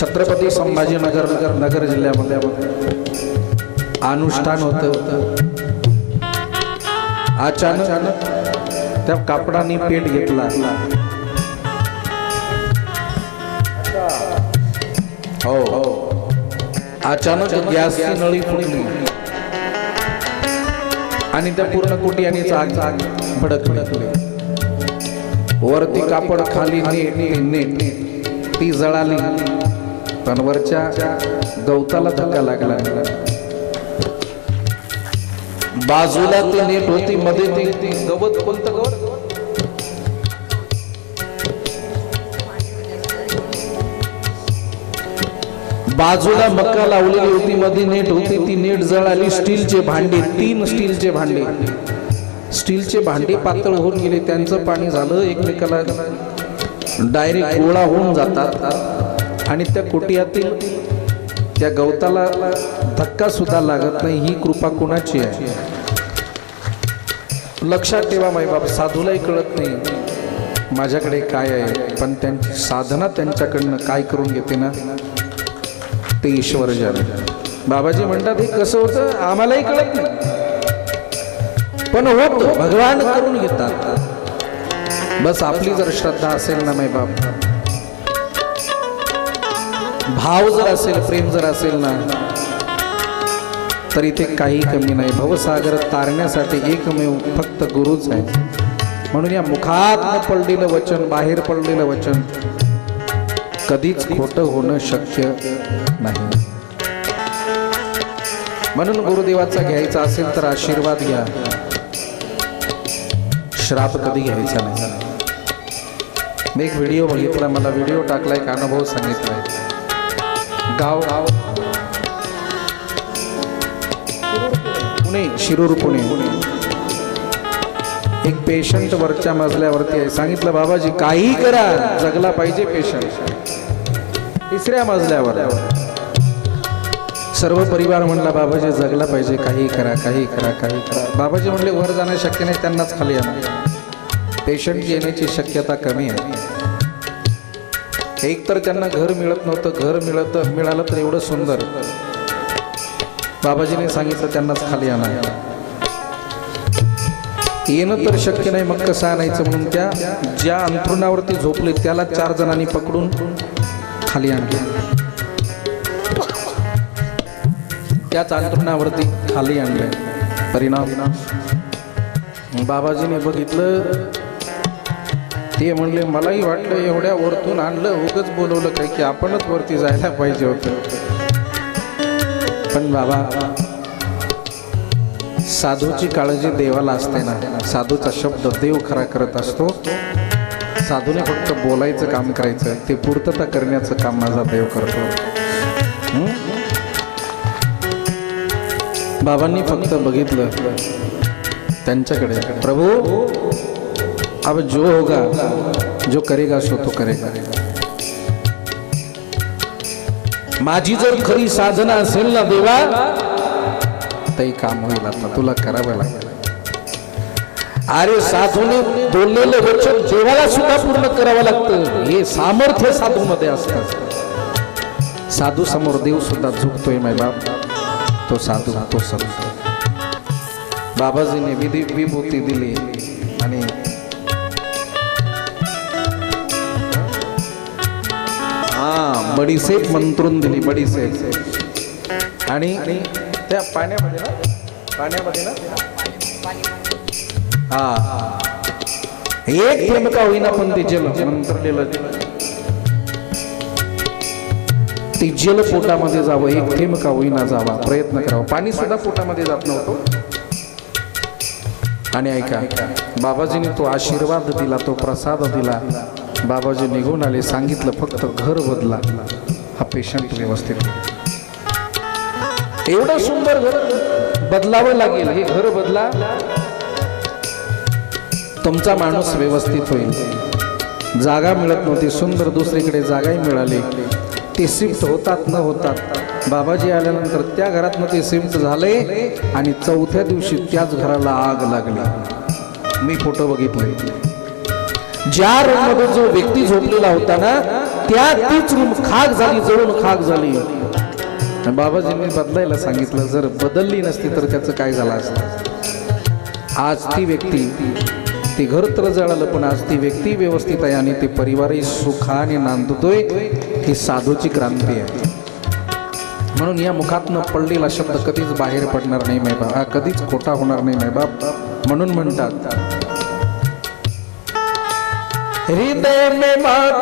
छत्रपती संभाजीनगर नगर जिल्ह्यामध्ये अनुष्ठान होतं. अचानक त्या कापडाने पेट घेतला. हो. हो अचानक गॅसची नळी फुटली. आणि त्या पूर्ण कुटियाने आग आग भडकले. वरती कापड खाली नेट नेट ती जळाली. पण वरच्या गवताला धक्का लागला. बाजूला ती नीट होती मध्ये ती ती गवत कोणतं गवत. बाजूला मक्का लावलेली होती मध्ये नेट होती ती नेट जळाली. स्टीलचे भांडे तीन स्टीलचे भांडे. स्टीलचे भांडे पातळ होऊन गेले त्यांचं पाणी झालं एकमेकाला डायरेक्ट गोळा होऊन जातात. आणि त्या कुटियातील त्या गवताला धक्का सुद्धा लागत नाही ही कृपा कुणाची आहे? लक्षात ठेवा माईबाप साधूलाही कळत नाही माझ्याकडे काय आहे पण त्यांची साधना त्यांच्याकडनं काय करून घेते ना? ते ईश्वर जन बाबाजी म्हणतात हे कसं होतं? आम्हालाही कळत नाही. पण होत भगवान करून घेतात. बस आपली जर श्रद्धा असेल ना माय बाप भाव जर असेल प्रेम जर असेल ना तर इथे काही कमी नाही. भवसागर तारण्यासाठी एकमेव फक्त गुरुच आहे म्हणून या मुखात न पडलेलं वचन बाहेर पडलेलं वचन कधीच खोटं होणं शक्य नाही. म्हणून गुरुदेवाचा घ्यायचा असेल तर आशीर्वाद घ्या. श्राप कधी घ्यायचा नाही. मी एक व्हिडिओ बघितला मला व्हिडिओ टाकलाय एक अनुभव सांगितलाय. गाव. गाव पुणे शिरूर पुणे. एक पेशंट वरच्या मजल्यावरती आहे. सांगितलं बाबाजी काही करा जगला पाहिजे पेशंट तिसऱ्या मजल्यावर. सर्व परिवार म्हणला बाबाजी जगला पाहिजे काही करा काही करा काही करा. बाबाजी म्हणले वर जाणं शक्य नाही त्यांनाच खाली आणा. पेशंट येण्याची शक्यता कमी आहे. एक तर त्यांना घर मिळत नव्हतं घर मिळत मिळालं तर एवढं सुंदर. बाबाजीने सांगितलं त्यांनाच खाली आणा. येणं तर शक्य नाही मग कसं आणायचं म्हणून त्या ज्या अंथरुणावरती झोपले त्याला चार जणांनी पकडून खाली आणले. त्याच अंथरुणावरती खाली आणले. परिणाम. बाबाजीने बघितलं ते म्हणले मलाही वाटलं एवढ्या वरतून आणलं उगच बोलवलं काय की आपणच वरती जायला पाहिजे होतं. पण बाबा साधूची काळजी देवाला असते ना साधूचा शब्द देव खरा करत असतो. साधूने फक्त बोलायचं काम करायचं ते पूर्तता करण्याचं काम माझा देव करतो. बाबांनी फक्त बघितलं त्यांच्याकडे प्रभू अब जो होगा जो करेगा सो तो करेगा। माझी जर खरी साधना असेल ना देवा ते काम होईल आता तुला करावं लागेल. अरे साधूने बोललेलं वचन देवाला सुद्धा पूर्ण करावं लागतं. हे सामर्थ्य साधू मध्ये असत. साधू समोर देव सुद्धा झुकतोय माय बाप. तो साधू तो संत बाबाजीने विधी विभूती दिली आणि बडीसेप मंत्रून दिली बडीसेप. आणि त्या पाण्यामध्ये ना पाण्यामध्ये ना हा. एक प्रेमका होईना पण ते जल मंत्रलेलं. ते जल पोटामध्ये जावं एक थेंब का होईना जावा प्रयत्न करावा. पाणी सुद्धा पोटामध्ये जात नव्हतं. आणि ऐका बाबाजीने तो आशीर्वाद दिला तो प्रसाद दिला. बाबाजी निघून आले सांगितलं फक्त घर बदला. हा पेशंट व्यवस्थित एवढं सुंदर घर बदलावं लागेल हे घर बदला तुमचा माणूस व्यवस्थित होईल. जागा मिळत नव्हती सुंदर दुसरीकडे जागाही मिळाली. ते शिफ्ट होतात न होतात. बाबाजी आल्यानंतर त्या घरातनं ते शिफ्ट झाले आणि चौथ्या दिवशी त्याच घराला आग लागली. मी फोटो बघितले. ज्या रूममध्ये जो व्यक्ती झोपलेला होता ना त्या तीच रूम खाक झाली जळून खाक झाली. बाबाजींनी बदलायला सांगितलं जर बदलली नसती तर त्याचं काय झालं असतं? आज ती व्यक्ती ते घर तर जळालं पण आज ती व्यक्ती व्यवस्थित आहे आणि ते परिवारही सुखाने नांदतोय. ही साधूची क्रांती आहे. म्हणून या मुखातनं पडलेला शब्द कधीच बाहेर पडणार नाही मैबाप हा कधीच खोटा होणार नाही मैबाप म्हणून म्हणतात हृदय में मात